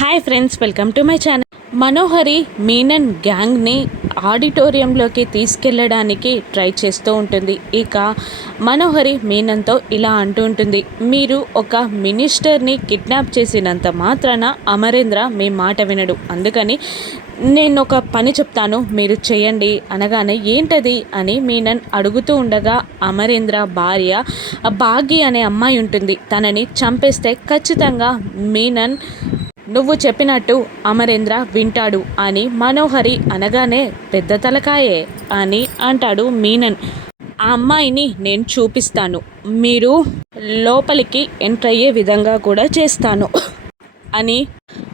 Hi friends welcome to my channel Manohari Menon గ్యాంగ్ని ఆడిటోరియంలోకి తీసుకెళ్ళడానికి try చేస్తూ ఉంటుంది. ఇక మనోహరి మీనన్తో ఇలా అంటూ ఉంటుంది. మీరు ఒక మినిస్టర్ని కిడ్నాప్ చేసినంత మాత్రాన అమరేంద్ర మీ మాట వినడు. అందుకని నేను ఒక పని చెప్తాను మీరు చేయండి అనగానే ఏంటది అని మీనన్ అడుగుతూ ఉండగా అమరేంద్ర భార్య భాగ్య అనే అమ్మాయి ఉంటుంది. తనని చంపేస్తే ఖచ్చితంగా మీనన్ నువ్వు చెప్పినట్టు అమరేంద్ర వింటాడు అని మనోహరి అనగానే పెద్ద తలకాయే అని అంటాడు మీనన్. ఆ అమ్మాయిని నేను చూపిస్తాను. మీరు లోపలికి ఎంటర్ అయ్యే విధంగా కూడా చేస్తాను అని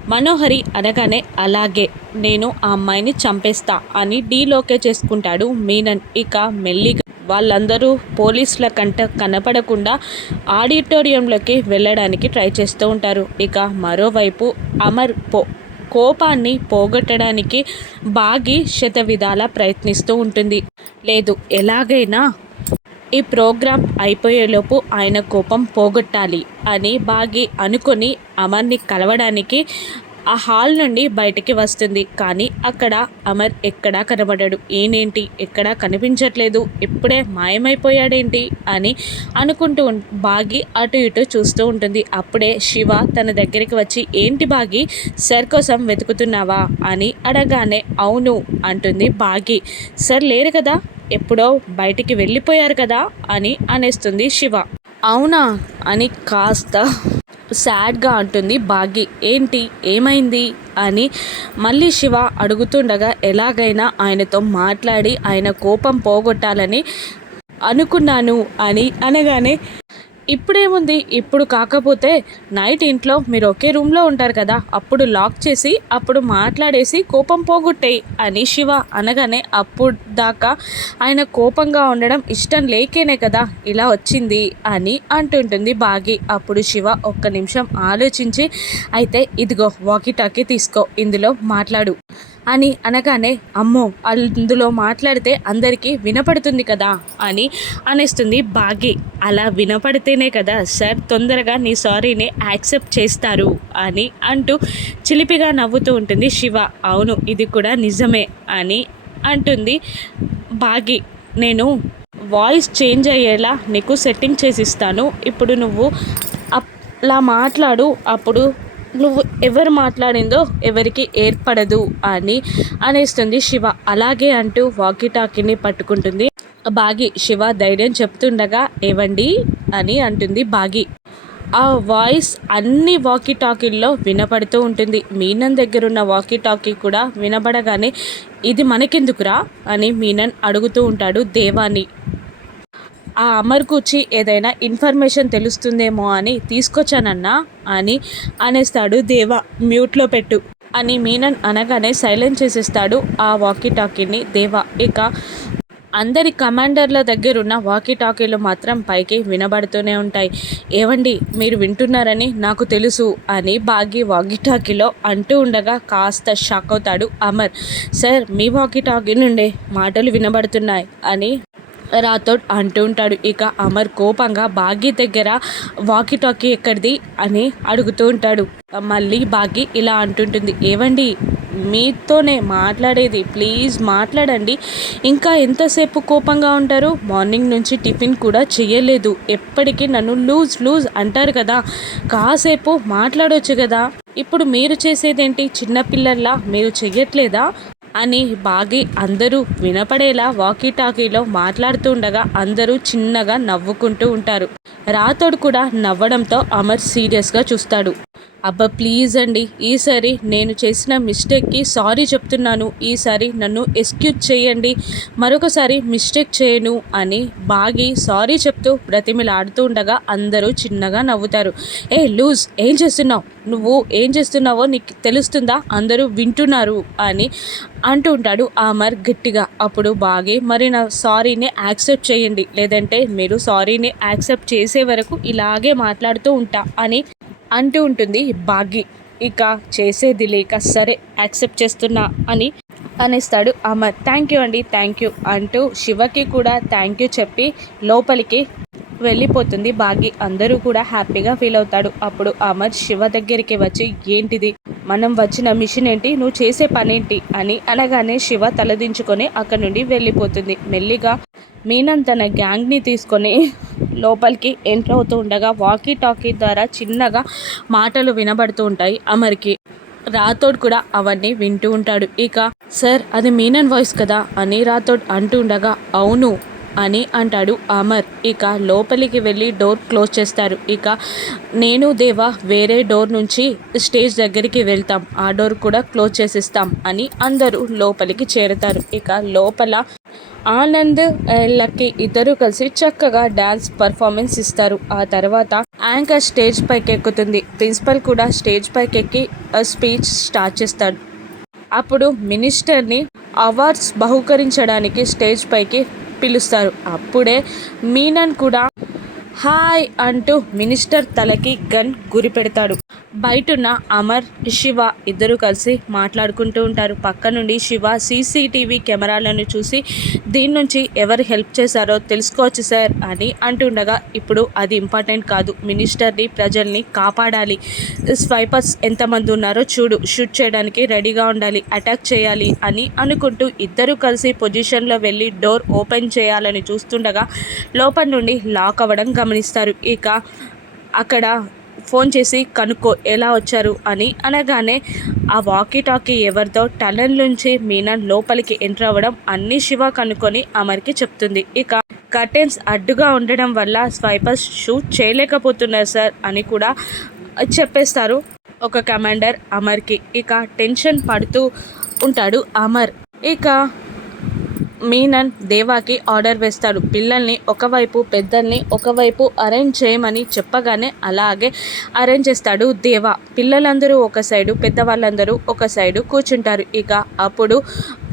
మనోహరి అనగానే అలాగే నేను ఆ అమ్మాయిని చంపేస్తా అని డీలోకే చేసుకుంటాడు మీనన్. ఇక మెల్లిగా వాళ్ళందరూ పోలీసుల కంట కనపడకుండా ఆడిటోరియంలోకి వెళ్ళడానికి ట్రై చేస్తూ ఉంటారు. ఇక మరోవైపు అమర్ పో కోపాన్ని పోగొట్టడానికి బాగి శత విధాల ప్రయత్నిస్తూ ఉంటుంది. లేదు ఎలాగైనా ఈ ప్రోగ్రాం అయిపోయేలోపు ఆయన కోపం పోగొట్టాలి అని బాగి అనుకొని అమర్ని కలవడానికి ఆ హాల్ నుండి బయటికి వస్తుంది. కానీ అక్కడ అమర్ ఎక్కడా కనబడాడు. ఏనేంటి? ఎక్కడా కనిపించట్లేదు. ఇప్పుడే మాయమైపోయాడేంటి? అని అనుకుంటూ బాగి అటు ఇటు చూస్తూ ఉంటుంది. అప్పుడే శివ తన దగ్గరికి వచ్చి ఏంటి బాగి? సర్ కోసం వెతుకుతున్నావా? అని అడగానే అవును అంటుంది బాగి. సర్ లేరు కదా? ఎప్పుడో బయటికి వెళ్ళిపోయారు కదా? అని అనేస్తుంది శివ. అవునా? అని కాస్త సాడ్గా అంటుంది భాగ్య ఏంటి? ఏమైంది? అని మళ్ళీ శివ అడుగుతుండగా ఎలాగైనా ఆయనతో మాట్లాడి ఆయన కోపం పోగొట్టాలని అనుకున్నాను అని అనగానే ఇప్పుడేముంది? ఇప్పుడు కాకపోతే నైట్ ఇంట్లో మీరు ఒకే రూమ్లో ఉంటారు కదా అప్పుడు లాక్ చేసి అప్పుడు మాట్లాడేసి కోపం పోగొట్టేయి అని శివ అనగానే అప్పుడు దాకా ఆయన కోపంగా ఉండడం ఇష్టం లేకేనే కదా ఇలా వచ్చింది అని అంటుంటుంది బాగి. అప్పుడు శివ ఒక్క నిమిషం ఆలోచించి అయితే ఇదిగో వాకీ టాకీ తీసుకో ఇందులో మాట్లాడు. అని అనగానే అమ్మో అందులో మాట్లాడితే అందరికీ వినపడుతుంది కదా అని అనేస్తుంది బాగి. అలా వినపడితేనే కదా సార్ తొందరగా నీ సారీని యాక్సెప్ట్ చేస్తారు అని అంటూ చిలిపిగా నవ్వుతూ ఉంటుంది శివ. అవును ఇది కూడా నిజమే అని అంటుంది బాగి. నేను వాయిస్ చేంజ్ అయ్యేలా నీకు సెట్టింగ్ చేసి ఇస్తాను ఇప్పుడు నువ్వు అలా మాట్లాడు అప్పుడు నువ్వు ఎవరు మాట్లాడిందో ఎవరికి ఏర్పడదు అని అనేస్తుంది శివ. అలాగే అంటూ వాకీ టాకీని పట్టుకుంటుంది. బాగి శివ ధైర్యం చెప్తుండగా ఏవండి? అని అంటుంది బాగి. ఆ వాయిస్ అన్ని వాకీ టాకీల్లో వినపడుతూ ఉంటుంది. మీనన్ దగ్గరున్న వాకీ టాకీ కూడా వినబడగానే ఇది మనకెందుకురా? అని మీనన్ అడుగుతూ ఉంటాడు దేవాని. ఆ అమర్ కూర్చి ఏదైనా ఇన్ఫర్మేషన్ తెలుస్తుందేమో అని తీసుకొచ్చానన్నా అని అనేస్తాడు దేవ మ్యూట్లో పెట్టు అని మీనన్ అనగానే సైలెంట్ చేసేస్తాడు ఆ వాకీ టాకీని దేవ. ఇక అందరి కమాండర్ల దగ్గరున్న వాకీ టాకీలు మాత్రం పైకి వినబడుతూనే ఉంటాయి. ఏవండి మీరు వింటున్నారని నాకు తెలుసు అని బాగి వాకీ టాకీలో అంటూ ఉండగా కాస్త షాక్ అవుతాడు అమర్. సార్ మీ వాకీ టాకీ నుండే మాటలు వినబడుతున్నాయి అని రాథోడ్ అంటూ ఉంటాడు. ఇక అమర్ కోపంగా బాగి దగ్గర వాకీ టాకీ ఎక్కడిది అని అడుగుతూ ఉంటాడు. మళ్ళీ బాగి ఇలా అంటుంటుంది. ఏవండి? మీతోనే మాట్లాడేది. ప్లీజ్ మాట్లాడండి. ఇంకా ఎంతసేపు కోపంగా ఉంటారు? మార్నింగ్ నుంచి టిఫిన్ కూడా చేయలేదు ఎప్పటికీ నన్ను లూజ్ లూజ్ అంటారు కదా. కాసేపు మాట్లాడవచ్చు కదా. ఇప్పుడు మీరు చేసేదేంటి? చిన్నపిల్లల్లా మీరు చెయ్యట్లేదా? అని బాగి అందరూ వినపడేలా వాకీ టాకీలో మాట్లాడుతుండగా అందరూ చిన్నగా నవ్వుకుంటూ ఉంటారు. రాతోడు కూడా నవ్వడంతో అమర్ సీరియస్గా చూస్తాడు. అబ్బా ప్లీజ్ అండి. ఈసారి నేను చేసిన మిస్టేక్కి సారీ చెప్తున్నాను. ఈసారి నన్ను ఎక్స్క్యూజ్ చేయండి. మరొకసారి మిస్టేక్ చేయను అని బాగి సారీ చెప్తూ బ్రతిమిలాడుతూ ఉండగా అందరూ చిన్నగా నవ్వుతారు. ఏ లూజ్ ఏం చేస్తున్నావు? నువ్వు ఏం చేస్తున్నావో నీకు తెలుస్తుందా? అందరూ వింటున్నారు అని అంటూ ఉంటాడు ఆమర్ గట్టిగా. అప్పుడు బాగి మరి నా సారీని యాక్సెప్ట్ చేయండి. లేదంటే మీరు సారీని యాక్సెప్ట్ చేసే వరకు ఇలాగే మాట్లాడుతూ ఉంటా అని అంటూ ఉంటుంది బాగి ఇక చేసేది లేక సరే యాక్సెప్ట్ చేస్తున్నా అని అనేస్తాడు అమర్. థ్యాంక్ యూ అండి థ్యాంక్ యూ అంటూ శివకి కూడా థ్యాంక్ యూ చెప్పి లోపలికి వెళ్ళిపోతుంది బాగి అందరూ కూడా హ్యాపీగా ఫీల్ అవుతాడు అప్పుడు అమర్ శివ దగ్గరికి వచ్చి ఏంటిది? మనం వచ్చిన మిషన్ ఏంటి? నువ్వు చేసే పనేంటి అని అనగానే శివ తలదించుకొని అక్కడి నుండి వెళ్ళిపోతుంది. మెల్లిగా మీనన్ తన గ్యాంగ్ని తీసుకొని లోపలికి ఎంటర్ అవుతూ ఉండగా వాకీ టాకీ ద్వారా చిన్నగా మాటలు వినబడుతూ ఉంటాయి. అమర్కి రాథోడ్ కూడా అవన్నీ వింటూ ఉంటాడు. ఇక సార్ అది మీనన్ వాయిస్ కదా అని రాథోడ్ అంటూ ఉండగా అవును అని అంటాడు అమర్. ఇక లోపలికి వెళ్ళి డోర్ క్లోజ్ చేస్తారు. ఇక నేను దేవా వేరే డోర్ నుంచి స్టేజ్ దగ్గరికి వెళ్తాం. ఆ డోర్ కూడా క్లోజ్ చేసిస్తాం అని అందరూ లోపలికి చేరుతారు. ఇక లోపల ఆనంద్ లక్కీ ఇద్దరు కలిసి చక్కగా డాన్స్ పర్ఫార్మెన్స్ ఇస్తారు. ఆ తర్వాత యాంకర్ స్టేజ్ పైకి ఎక్కుతుంది ప్రిన్సిపల్ కూడా స్టేజ్ పైకి ఎక్కి స్పీచ్ స్టార్ట్ చేస్తాడు. అప్పుడు మినిస్టర్ని అవార్డ్స్ బహుకరించడానికి స్టేజ్ పైకి పిలుస్తారు. అప్పుడే మీనన్ కూడా హాయ్ అంటూ మినిస్టర్ తలకి గన్ గురి పెడతాడు బయటున్న అమర్ శివ ఇద్దరు కలిసి మాట్లాడుకుంటూ ఉంటారు. పక్క నుండి శివ సీసీటీవీ కెమెరాలను చూసి దీని నుంచి ఎవరు హెల్ప్ చేశారో తెలుసుకోవచ్చు సార్ అని అంటుండగా ఇప్పుడు అది ఇంపార్టెంట్ కాదు. మినిస్టర్ని ప్రజల్ని కాపాడాలి. స్వైపర్స్ ఎంతమంది ఉన్నారో చూడు. షూట్ చేయడానికి రెడీగా ఉండాలి. అటాక్ చేయాలి అని అనుకుంటూ ఇద్దరు కలిసి పొజిషన్లో వెళ్ళి డోర్ ఓపెన్ చేయాలని చూస్తుండగా లోపల నుండి లాక్ అవ్వడం గమనిస్తారు. ఇక అక్కడ ఫోన్ చేసి కనుక్కో ఎలా వచ్చారు అని అనగానే ఆ వాకీ టాకీ ఎవరితో టనల్ నుంచి మీనన్ లోపలికి ఎంటర్ అవ్వడం అన్ని శివ కనుక్కొని అమర్కి చెప్తుంది. ఇక కర్టెన్స్ అడ్డుగా ఉండడం వల్ల స్వైపర్స్ షూట్ చేయలేకపోతున్నారు సార్ అని కూడా చెప్పేస్తారు ఒక కమాండర్ అమర్కి. ఇక టెన్షన్ పడుతూ ఉంటాడు అమర్. ఇక మీనన్ దేవాకి ఆర్డర్ వేస్తాడు. పిల్లల్ని ఒకవైపు పెద్దల్ని ఒకవైపు అరేంజ్ చేయమని చెప్పగానే అలాగే అరేంజ్ చేస్తాడు దేవా. పిల్లలందరూ ఒక సైడు పెద్దవాళ్ళందరూ ఒక సైడు కూర్చుంటారు. ఇక అప్పుడు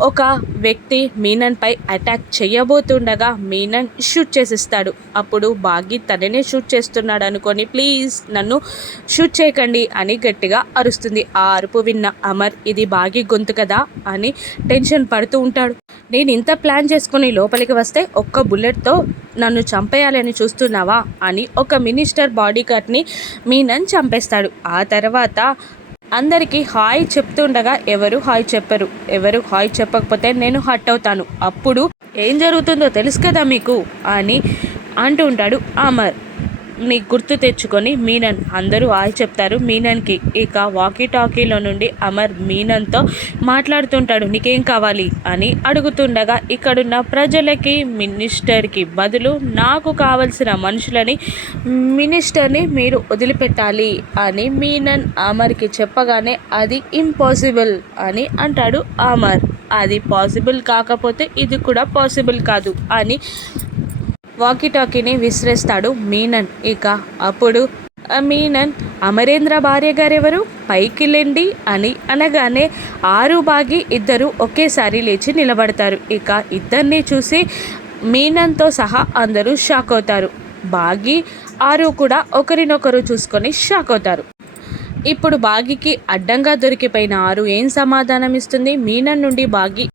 ఒక వ్యక్తి మీనన్పై అటాక్ చేయబోతుండగా మీనన్ షూట్ చేసిస్తాడు. అప్పుడు బాగి తననే షూట్ చేస్తున్నాడు అనుకొని ప్లీజ్ నన్ను షూట్ చేయకండి అని గట్టిగా అరుస్తుంది. ఆ అరుపు విన్న అమర్ ఇది బాగి గొంతు కదా అని టెన్షన్ పడుతూ ఉంటాడు. నేను ఇంత ప్లాన్ చేసుకుని లోపలికి వస్తే ఒక్క బుల్లెట్తో నన్ను చంపేయాలని చూస్తున్నావా అని ఒక మినిస్టర్ బాడీ గార్డ్ని మీనన్ చంపేస్తాడు. ఆ తర్వాత అందరికీ హాయ్ చెప్తుండగా ఎవరు హాయ్ చెప్పరు. ఎవరు హాయ్ చెప్పకపోతే నేను హట్ అవుతాను. అప్పుడు ఏం జరుగుతుందో తెలుసు కదా మీకు అని అంటూ ఉంటాడు అమర్. ని గుర్తు తెచ్చుకొని మీనన్ అందరూ ఆయి చెప్తారు. మీనన్కి ఇక వాకీ టాకీలో నుండి అమర్ మీనన్తో మాట్లాడుతుంటాడు. నీకేం కావాలి? అని అడుగుతుండగా ఇక్కడున్న ప్రజలకి మినిస్టర్కి బదులు నాకు కావలసిన మనుషులని మినిస్టర్ని మీరు వదిలిపెట్టాలి అని మీనన్ అమర్కి చెప్పగానే అది ఇంపాసిబుల్ అని అంటాడు అమర్. అది పాసిబుల్ కాకపోతే ఇది కూడా పాసిబుల్ కాదు అని వాకీ టాకీని విసిరేస్తాడు మీనన్. ఇక అప్పుడు ఆ మీనన్ అమరేంద్ర భార్య గారెవరు? పైకి లెండి అని అనగానే ఆరు బాగి ఇద్దరు ఒకేసారి లేచి నిలబడతారు. ఇక ఇద్దరిని చూసి మీనన్తో సహా అందరూ షాక్ అవుతారు. బాగి ఆరు కూడా ఒకరినొకరు చూసుకొని షాక్ అవుతారు. ఇప్పుడు బాగికి అడ్డంగా దొరికిపోయిన ఆరు ఏం సమాధానం ఇస్తుంది మీనన్ నుండి బాగి